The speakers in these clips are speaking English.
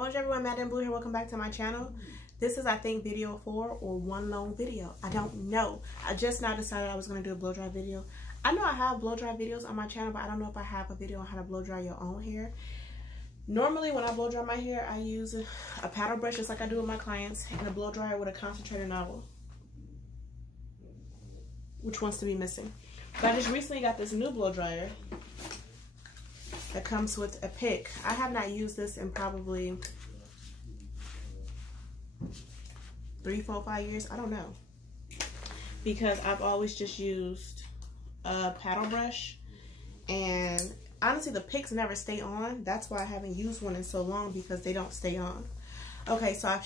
Bonjour everyone, Madam Blue here. Welcome back to my channel. This is, I think, video 4 or one long video. I don't know. I just now decided I was going to do a blow dry video. I know I have blow dry videos on my channel, but I don't know if I have a video on how to blow dry your own hair. Normally, when I blow dry my hair, I use a paddle brush just like I do with my clients and a blow dryer with a concentrated nozzle, which wants to be missing. But I just recently got this new blow dryer that comes with a pick. I have not used this in probably 3, 4, 5 years. I don't know, because I've always just used a paddle brush, and honestly the picks never stay on. That's why I haven't used one in so long, because they don't stay on. Okay, so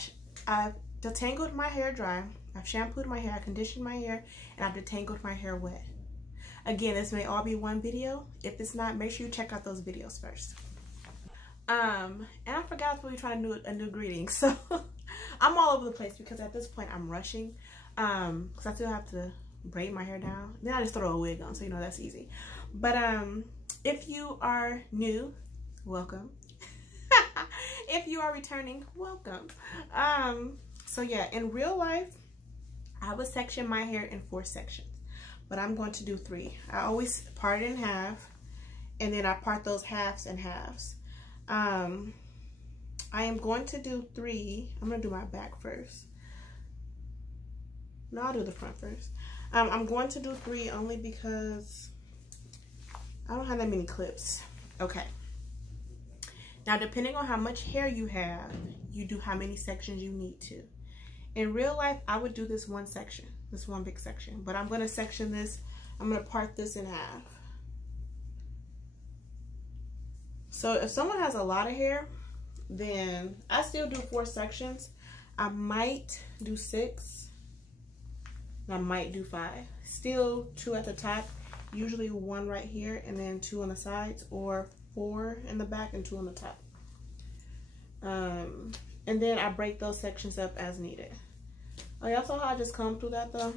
I've detangled my hair dry, I've shampooed my hair, I conditioned my hair, and I've detangled my hair wet. Again, this may all be one video. If it's not, make sure you check out those videos first. And I forgot to try a new greeting, so I'm all over the place because at this point I'm rushing, because I still have to braid my hair down. Then I just throw a wig on, so you know that's easy. But if you are new, welcome. If you are returning, welcome. So yeah, in real life, I would section my hair in 4 sections, but I'm going to do 3. I always part it in half, and then I part those halves in halves. I am going to do 3. I'm going to do my back first. No, I'll do the front first. I'm going to do 3 only because I don't have that many clips. Okay. Now, depending on how much hair you have, you do how many sections you need to. In real life, I would do this one section, this one big section, but I'm going to section this, I'm going to part this in half. So if someone has a lot of hair, then I still do 4 sections. I might do 6. I might do 5. Still 2 at the top, usually 1 right here, and then 2 on the sides, or 4 in the back and 2 on the top. And then I break those sections up as needed. Oh, y'all saw how I just combed through that though?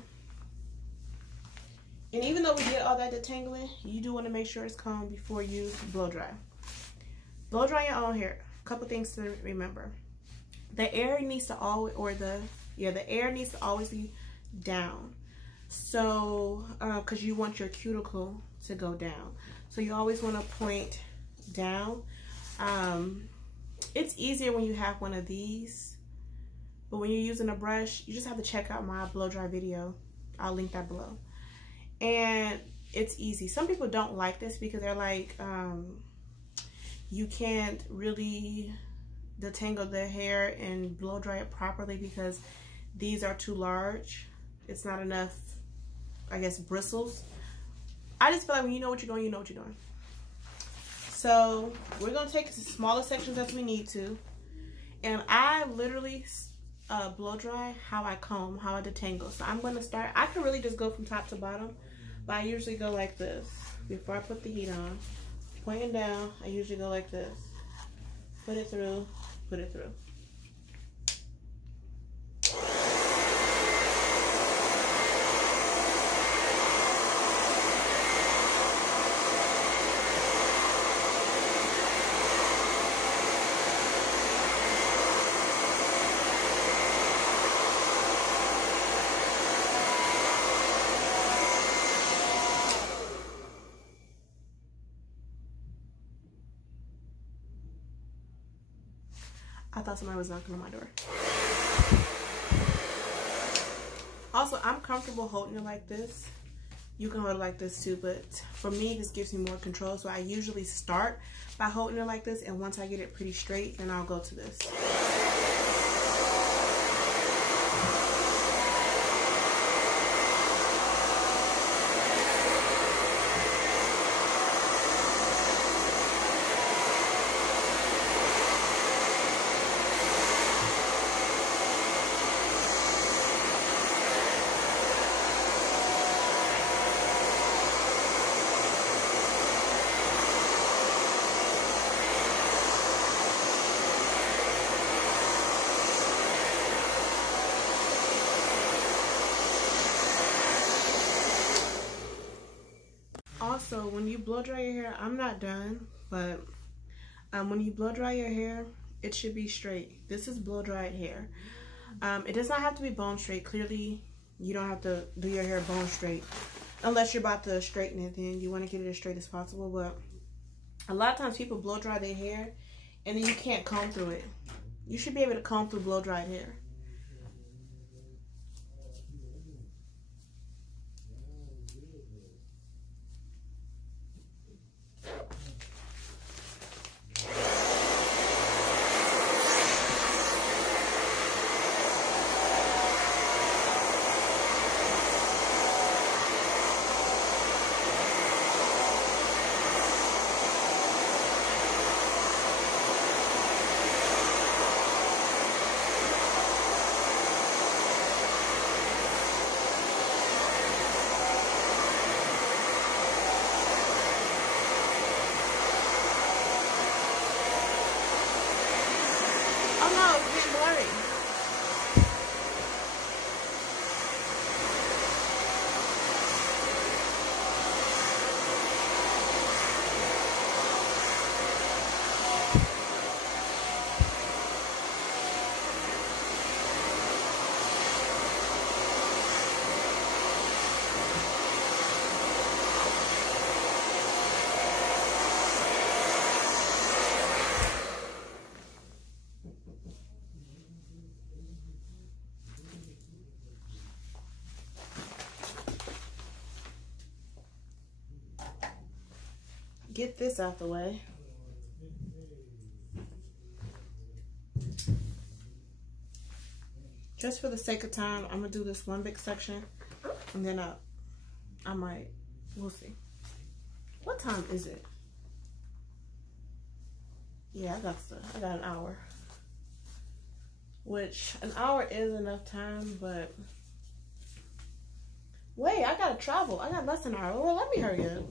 And even though we did all that detangling, you do want to make sure it's combed before you blow dry. Blow dry your own hair. A couple things to remember. The air needs to always, the air needs to always be down. So, because you want your cuticle to go down. So you always want to point down. It's easier when you have one of these, but when you're using a brush, you just have to check out my blow dry video. I'll link that below. And it's easy. Some people don't like this because they're like, you can't really detangle their hair and blow dry it properly because these are too large. It's not enough, I guess, bristles. I just feel like when you know what you're doing, you know what you're doing. So we're going to take the smallest sections as we need to. And I literally blow dry how I comb, how I detangle. So I'm going to start, I can really just go from top to bottom, but I usually go like this. Before I put the heat on, pointing down, I usually go like this. Put it through, put it through. I thought somebody was knocking on my door. Also, I'm comfortable holding it like this. You can hold it like this too, but for me, this gives me more control. So I usually start by holding it like this, and once I get it pretty straight, then I'll go to this. Also, when you blow dry your hair, I'm not done, but when you blow dry your hair, it should be straight. This is blow dried hair. It does not have to be bone straight. Clearly, you don't have to do your hair bone straight unless you're about to straighten it. Then you want to get it as straight as possible. But a lot of times people blow dry their hair and then you can't comb through it. You should be able to comb through blow dried hair. Oh no, it's getting blurry. Get this out the way. Just for the sake of time, I'm gonna do this one big section, and then I might, we'll see. What time is it? Yeah, I got an hour. Which an hour is enough time, but wait, I gotta travel. I got less than an hour. Well, let me hurry up.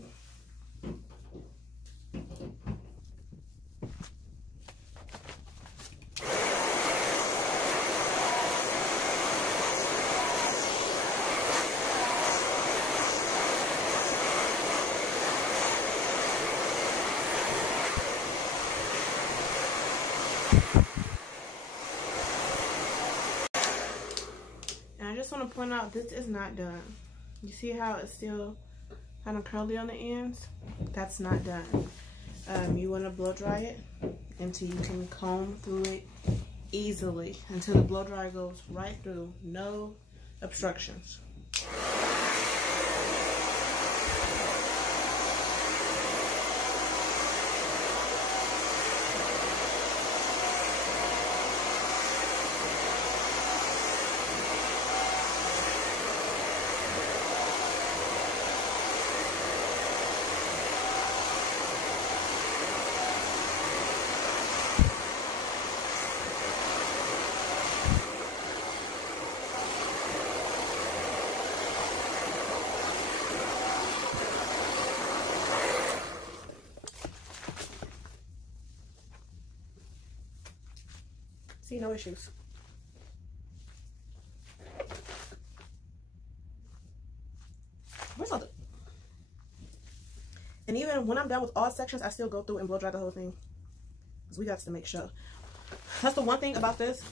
And I just want to point out, this is not done. You see how it's still kind of curly on the ends? That's not done. You want to blow dry it until you can comb through it easily, until the blow dryer goes right through, no obstructions. See, no issues. Where's all the... And even when I'm done with all sections, I still go through and blow dry the whole thing. Because we got to make sure. That's the one thing about this.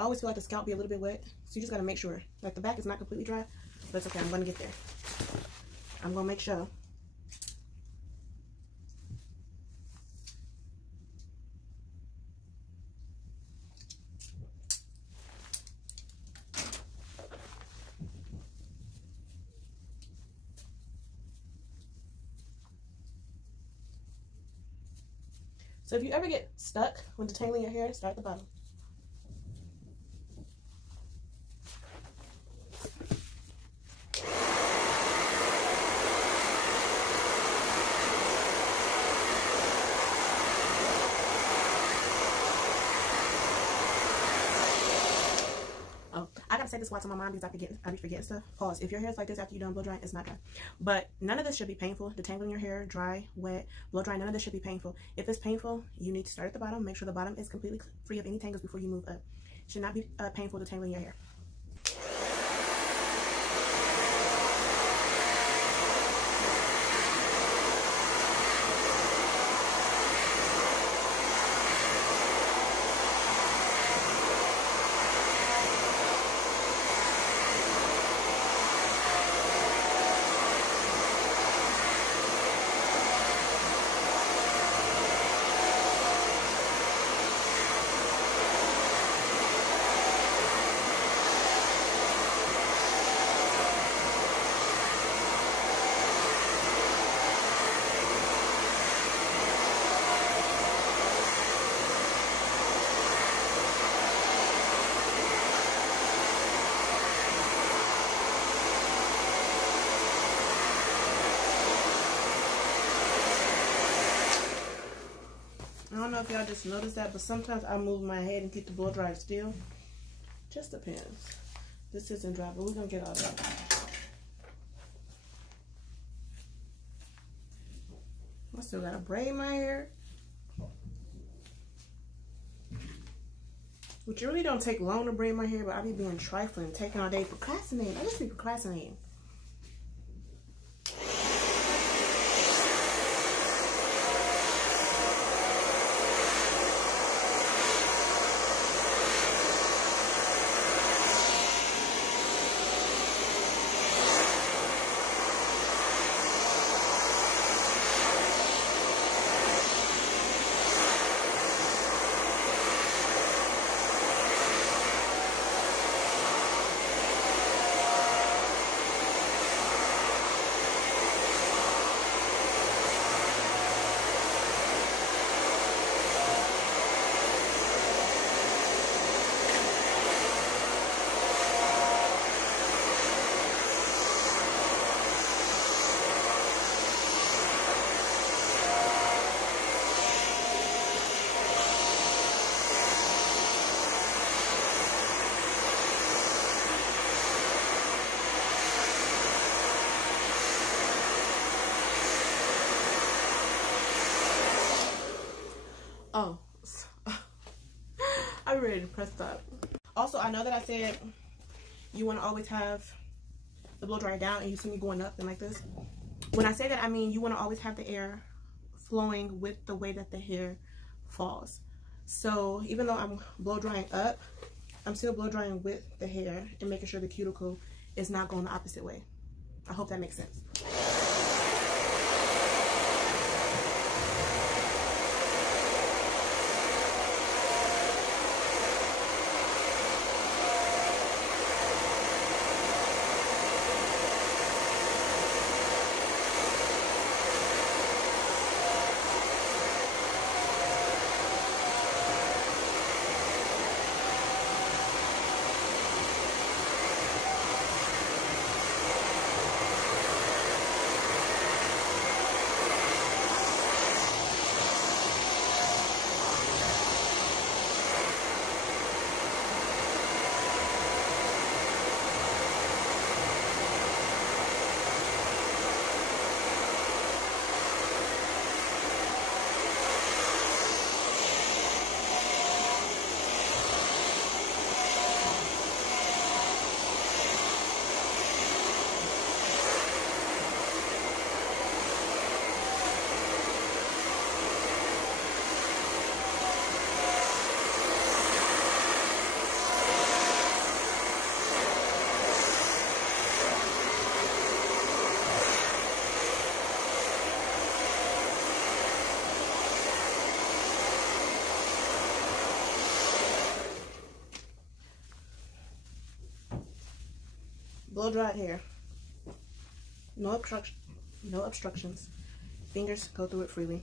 I always feel like the scalp be a little bit wet. So you just got to make sure. Like the back is not completely dry. But it's okay. I'm going to get there. I'm going to make sure. So if you ever get stuck when detangling your hair, start at the bottom. Oh, I gotta say this while to my mom because I be forgetting stuff. Pause. If your hair is like this after you're done blow drying, it's not dry. But none of this should be painful. Detangling your hair, dry, wet, blow dry, none of this should be painful. If it's painful, you need to start at the bottom. Make sure the bottom is completely free of any tangles before you move up. It should not be painful detangling your hair. if y'all just noticed that, but sometimes I move my head and keep the blow dryer still. Just depends. This isn't dry, but we're gonna get all that. I still gotta braid my hair. Which really don't take long to braid my hair, but I be being trifling, taking all day, procrastinating. I just be procrastinating. Oh, I'm ready to press stop. Also, I know that I said you want to always have the blow dryer down and you see me going up and like this. When I say that, I mean you want to always have the air flowing with the way that the hair falls. So even though I'm blow drying up, I'm still blow drying with the hair and making sure the cuticle is not going the opposite way. I hope that makes sense. Blow dried hair. No obstructions. Fingers go through it freely.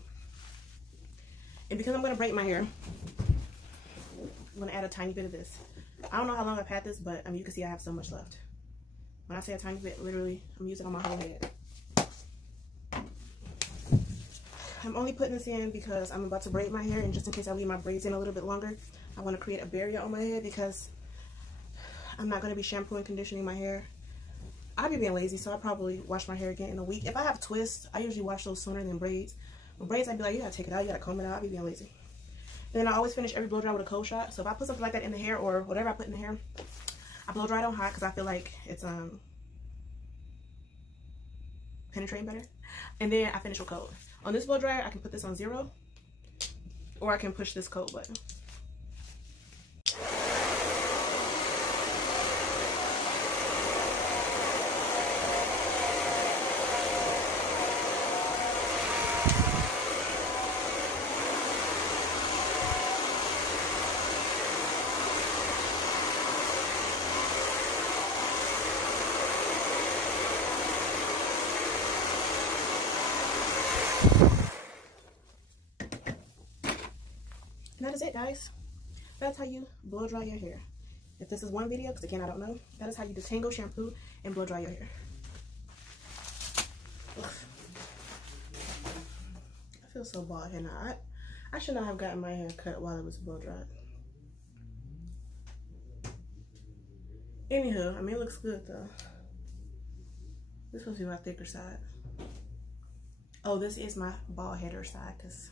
And because I'm going to braid my hair, I'm going to add a tiny bit of this. I don't know how long I've had this, but you can see I have so much left. When I say a tiny bit, literally, I'm using on my whole head. I'm only putting this in because I'm about to braid my hair, and just in case I leave my braids in a little bit longer, I want to create a barrier on my head because I'm not going to be shampooing and conditioning my hair. I'll be being lazy, so I'll probably wash my hair again in a week. If I have twists, I usually wash those sooner than braids. With braids, I'd be like, you gotta take it out, you gotta comb it out. I'll be being lazy. And then I always finish every blow dry with a cold shot. So if I put something like that in the hair or whatever I put in the hair, I blow dry it on hot because I feel like it's penetrating better. And then I finish with cold. On this blow dryer, I can put this on 0, or I can push this cold button. And that is it, guys. That's how you blow dry your hair. If this is one video, because again, I don't know, that is how you detangle, shampoo, and blow dry your hair. Ugh. I feel so bald here now. I should not have gotten my hair cut while it was blow dried. Anywho, I mean, it looks good though. This is supposed to be my thicker side. Oh, this is my bald header side, cause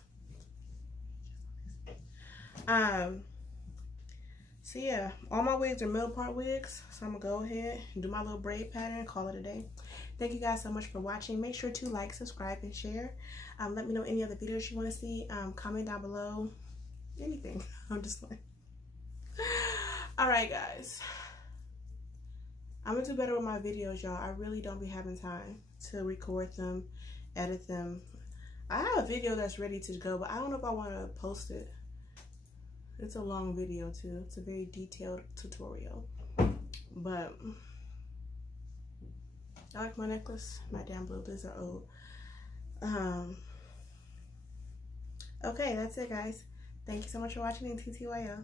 so yeah, all my wigs are middle part wigs. So I'm gonna go ahead and do my little braid pattern, call it a day. Thank you guys so much for watching. Make sure to like, subscribe, and share. Let me know any other videos you want to see. Comment down below. Anything. I'm just like, all right, guys. I'm gonna do better with my videos, y'all. I really don't be having time to record them, edit them. I have a video that's ready to go, but I don't know if I want to post it. It's a long video too. It's a very detailed tutorial. But I like my necklace. My damn blue bits are old. Okay, that's it, guys. Thank you so much for watching, and TTYL.